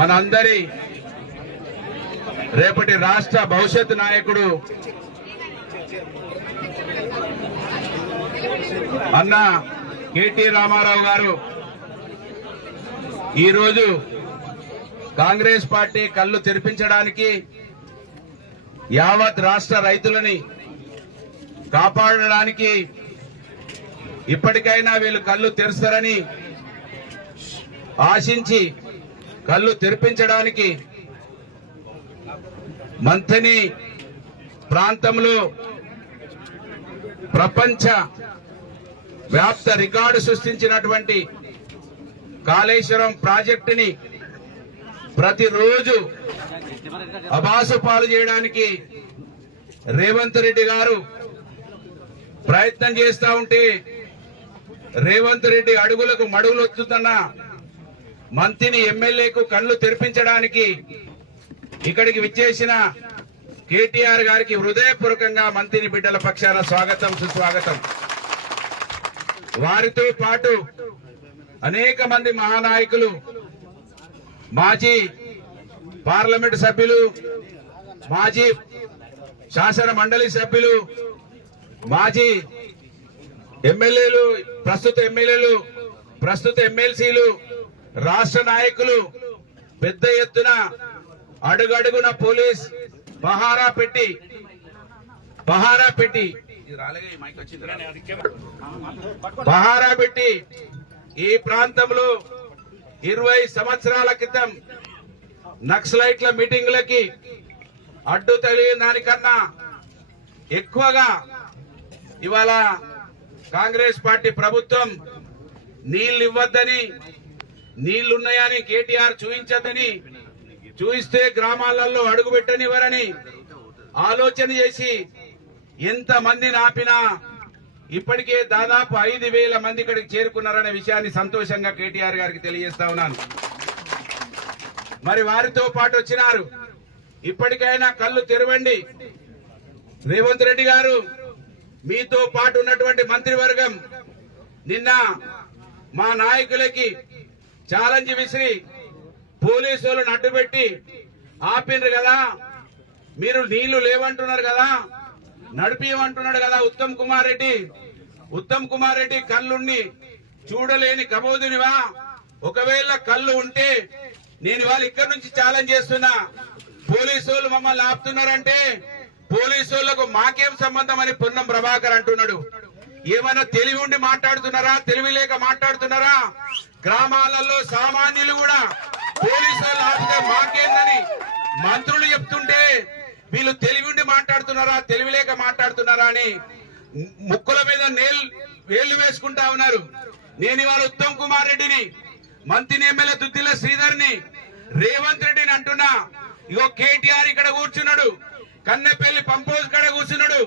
మనందరి రేపటి రాష్ట్ర భవిష్యత్ నాయకుడు అన్న కేటీ రామారావు గారు ఈరోజు కాంగ్రెస్ పార్టీ కళ్ళు తెరిపించడానికి యావత్ రాష్ట్ర రైతులని కాపాడడానికి ఇప్పటికైనా వీళ్ళు కళ్ళు తెరుస్తారని ఆశించి కళ్ళు తెరిపించడానికి మంథని ప్రాంతంలో ప్రపంచ వ్యాప్త రికార్డు సృష్టించినటువంటి కాళేశ్వరం ప్రాజెక్టుని ప్రతిరోజు అబాసుపాలు చేయడానికి రేవంత్ రెడ్డి గారు ప్రయత్నం చేస్తా ఉంటే రేవంత్ రెడ్డి అడుగులకు మడుగులొత్తుతున్న మంత్రిని ఎమ్మెల్యేకు కళ్ళు తెరిపించడానికి ఇక్కడికి విచ్చేసిన కేటీఆర్ గారికి హృదయపూర్వకంగా మంత్రిని బిడ్డల పక్షాన స్వాగతం సుస్వాగతం. వారితో పాటు అనేక మంది మహానాయకులు, మాజీ పార్లమెంటు సభ్యులు, మాజీ శాసన మండలి సభ్యులు, మాజీ ఎమ్మెల్యేలు, ప్రస్తుత ఎమ్మెల్సీలు, రాష్ట్ర నాయకులు పెద్ద ఎత్తున అడుగడుగున పోలీస్ పహారా పెట్టి ఈ ప్రాంతంలో 20 సంవత్సరాల క్రితం నక్సలైట్ల మీటింగులకి అడ్డు తగిలిన దానికన్నా ఎక్కువగా ఇవాళ కాంగ్రెస్ పార్టీ ప్రభుత్వం నీళ్లు ఇవ్వద్దని, నీళ్లున్నాయని కేటీఆర్ చూపించద్దని, చూయిస్తే గ్రామాలలో అడుగు పెట్టనివ్వరని ఆలోచన చేసి ఎంత మందిని ఆపినా ఇప్పటికే దాదాపు 5,000 మంది ఇక్కడికి చేరుకున్నారనే విషయాన్ని సంతోషంగా కేటీఆర్ గారికి తెలియజేస్తా ఉన్నాను. మరి వారితో పాటు వచ్చినారు. ఇప్పటికైనా కళ్ళు తెరవండి. రేవంత్ రెడ్డి గారు, మీతో పాటు ఉన్నటువంటి మంత్రివర్గం నిన్న మా నాయకులకి ఛాలెంజ్ విసిరి పోలీసులను అడ్డుపెట్టి ఆపినారు కదా, మీరు నీళ్లు లేవంటున్నారు కదా, నడిపియమంటున్నాడు కదా ఉత్తమ్ కుమార్ రెడ్డి కళ్ళుండి చూడలేని కబోదునివా? ఒకవేళ కళ్ళు ఉంటే నేను వాళ్ళు ఇక్కడి నుంచి ఛాలెంజ్ చేస్తున్నా, పోలీసులు మమ్మల్ని ఆపుతున్నారంటే పోలీసులకు మాకేం సంబంధం అని పొన్నం ప్రభాకర్ అంటున్నాడు. ఏమైనా తెలివి ఉండి మాట్లాడుతున్నారా? తెలివి లేక మాట్లాడుతున్నారా? గ్రామాలలో సామాన్యులు కూడా పోలీసులు ఆపితే మాకేందని మంత్రులు చెప్తుంటే వీళ్ళు తెలివి ఉండి మాట్లాడుతున్నారా, తెలివి లేక మాట్లాడుతున్నారా అని ముక్కుల మీద వేళ్లు వేసుకుంటా ఉన్నారు. నేను ఇవాళ ఉత్తమ్ కుమార్ రెడ్డిని, మంత్రి ఎమ్మెల్యే దుద్దిల శ్రీధర్ని, రేవంత్ రెడ్డిని అంటున్నా, ఇగో కేటీఆర్ ఇక్కడ కూర్చున్నాడు, కన్నెపల్లి పంపోజ్ కడ కూర్చున్నాడు.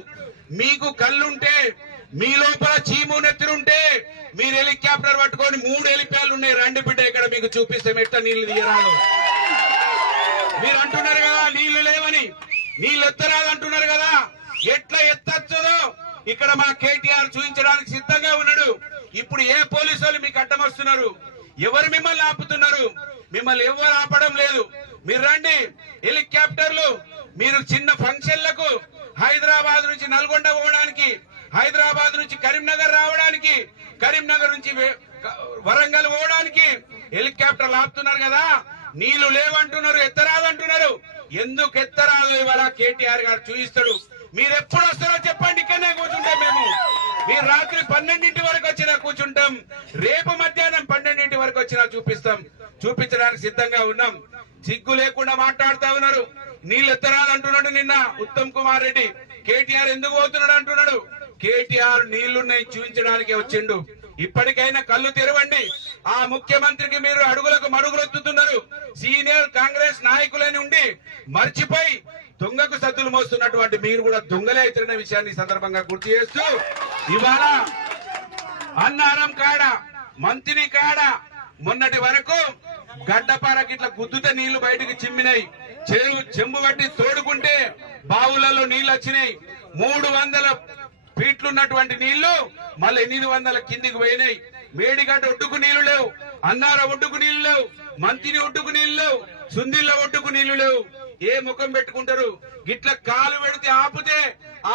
మీకు కళ్ళుంటే, మీ లోపల చీము నెత్తురుంటే మీరు హెలికాప్టర్ పట్టుకొని 3 హెలిప్యాడ్లు ఉన్నాయి, రండి బిడ్డ ఇక్కడ మీకు చూపిస్తాం ఎట్లా నీళ్లు తీయరాదు. మీరు అంటున్నారు కదా నీళ్లు లేవని, నీళ్లు ఎత్తరాదు అంటున్నారు కదా, ఎట్లా ఎత్తచ్చదో ఇక్కడ మా కేటీఆర్ చూపించడానికి సిద్ధంగా ఉన్నాడు. ఇప్పుడు ఏ పోలీసులు మీకు అడ్డం వస్తున్నారు? ఎవరు మిమ్మల్ని ఆపుతున్నారు? మిమ్మల్ని ఎవరు ఆపడం లేదు. మీరు రండి హెలికాప్టర్లు, మీరు చిన్న ఫంక్షన్లకు హైదరాబాద్ నుంచి నల్గొండ పోవడానికి, హైదరాబాద్ నుంచి కరీంనగర్ రావడానికి, కరీంనగర్ నుంచి వరంగల్ పోవడానికి హెలికాప్టర్లు ఆపుతున్నారు కదా. నీళ్లు లేవంటున్నారు, ఎత్తరాదంటున్నారు. ఎందుకు ఎత్తరాదు ఇవాళ కేటీఆర్ గారు చూపిస్తాడు. మీరు ఎప్పుడు వస్తారో చెప్పండి, ఇక్కడనే కూర్చుంటాం మేము. మీరు రాత్రి 12 వరకు వచ్చినా కూర్చుంటాం, రేపు మధ్యాహ్నం 12 వరకు వచ్చినా చూపిస్తాం. చూపించడానికి సిద్ధంగా ఉన్నాం. సిగ్గు లేకుండా మాట్లాడుతా ఉన్నారు. నీళ్ళు ఎత్తరాదు అంటున్నాడు నిన్న ఉత్తమ్ కుమార్ రెడ్డి. కేటీఆర్ ఎందుకు పోతున్నాడు అంటున్నాడు. కేటీఆర్ నీళ్లున్నాయి చూపించడానికి వచ్చిండు. ఇప్పటికైనా కళ్ళు తెరవండి. ఆ ముఖ్యమంత్రికి మీరు అడుగులకు మడుగులొత్తుతున్నారు. సీనియర్ కాంగ్రెస్ నాయకులని ఉండి మర్చిపోయి దొంగకు సద్దులు మోస్తున్నటువంటి మీరు కూడా దొంగలే అవుతున్న విషయాన్ని సందర్భంగా గుర్తు చేస్తూ, ఇవాళ అన్నారం కాడ, మంత్రి కాడ మొన్నటి వరకు గడ్డపారకి ఇట్లా గుద్దుతే నీళ్లు బయటకు చిమ్మినాయి. చెంబు బట్టి తోడుకుంటే బావులలో నీళ్లు వచ్చినాయి. 300 ఫీట్లున్నటువంటి నీళ్లు మళ్ళీ 800 కిందికి పోయినాయి. మేడిగడ్డ ఒడ్డుకు నీళ్లు లేవు. అన్నార ఒడ్డుకు నీళ్లు లేవు, మంతిని ఒడ్డుకు నీళ్లు లేవు, సుందిళ్ళ ఒడ్డుకు నీళ్లు లేవు. ఏ ముఖం పెట్టుకుంటారు? గిట్ల కాలు పెడితే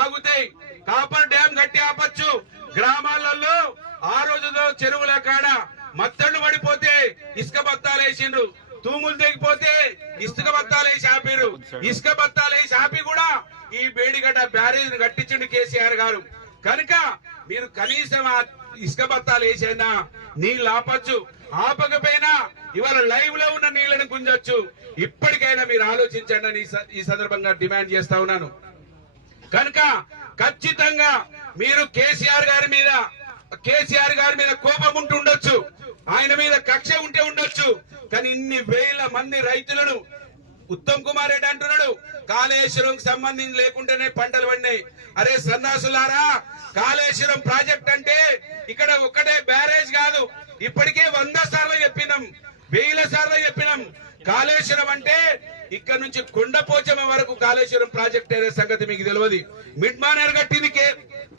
ఆగుతాయి. కాపర్ డ్యాం కట్టి ఆపచ్చు. గ్రామాలలో ఆ రోజులో చెరువుల కాడ మత్తళ్ళు పడిపోతే ఇసుక బత్తాలు వేసిండ్రు, తూములు తెగిపోతే ఇసుక బత్తాలు వేసి ఆపిరు. ఇసుక బత్తాలు వేసి ఆపి కూడా ఈ బేడిగడ్డ బ్యారేజ్ కట్టించిండు కేసీఆర్ గారు. కనుక మీరు కనీసం ఆ ఇసుక బత్తాలు వేసైనా నీళ్లు ఆపచ్చు. ఆపకపోయినా ఇవాళ లైవ్ లో ఉన్న నీళ్లను గుంజొచ్చు. ఇప్పటికైనా మీరు ఆలోచించండి అని ఈ సందర్భంగా డిమాండ్ చేస్తా ఉన్నాను. కనుక ఖచ్చితంగా మీరు కేసీఆర్ గారి మీద కోపం ఉంటుండొచ్చు, ఆయన మీద కక్ష ఉంటే ఉండొచ్చు. కానీ ఇన్ని వేల మంది రైతులను ఉత్తమ్ కుమార్ రెడ్డి అంటున్నాడు కాళేశ్వరం సంబంధించి లేకుంటేనే పంటలు పడినాయి. అరే సన్నాసులారా, కాళేశ్వరం ప్రాజెక్ట్ అంటే ఇక్కడ ఒక్కటే బ్యారేజ్ కాదు. ఇప్పటికే 100 సార్లు చెప్పినాం, 1000 సార్లు చెప్పినాం. కాళేశ్వరం అంటే ఇక్కడ నుంచి కొండపోచమ్మ వరకు కాళేశ్వరం ప్రాజెక్ట్ అనే సంగతి మీకు తెలియదు. మిడ్ మానేర్ కట్టింది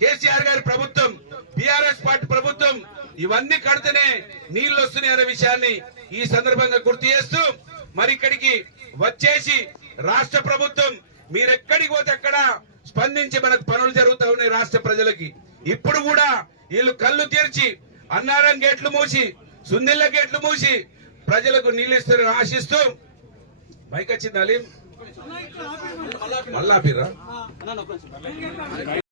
కేసీఆర్ గారి ప్రభుత్వం, బీఆర్ఎస్ పార్టీ ప్రభుత్వం. ఇవన్నీ కడితేనే నీళ్లు వస్తున్నాయి అనే విషయాన్ని ఈ సందర్భంగా గుర్తు చేస్తూ, మరి ఇక్కడికి వచ్చేసి రాష్ట్ర ప్రభుత్వం మీరెక్కడికి పోతే అక్కడ స్పందించి మనకు పనులు జరుగుతూ ఉన్నాయి రాష్ట్ర ప్రజలకి. ఇప్పుడు కూడా వీళ్ళు కళ్ళు తెరిచి అన్నారం గేట్లు మూసి, సుందిళ్ళ గేట్లు మూసి ప్రజలకు నీళ్లు ఇస్తారని ఆశిస్తూ బైక్ వచ్చింది. మళ్ళా